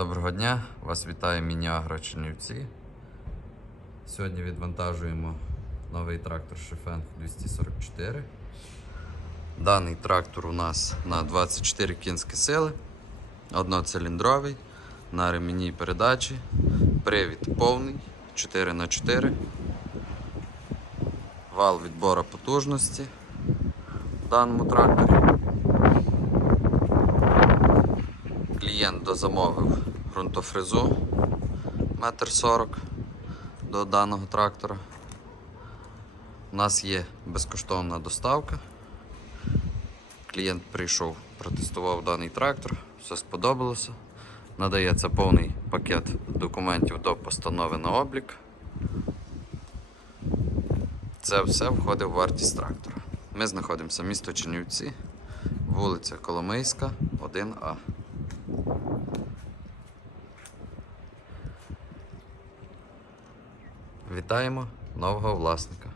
Доброго дня! Вас вітає Міні-Агро Чернівці. Сьогодні відвантажуємо новий трактор Шефен 244. Даний трактор у нас на 24 кінські сили, одноциліндровий, на ремінній передачі, привід повний 4х4, вал відбору потужності в даному тракторі. Клієнт дозамовив ґрунтофрезу 1,40 м до даного трактора. У нас є безкоштовна доставка. Клієнт прийшов, протестував даний трактор, все сподобалося. Надається повний пакет документів до постанови на облік. Це все входить в вартість трактора. Ми знаходимося місто Чернівці, вулиця Коломийська, 1А. Вітаємо нового власника.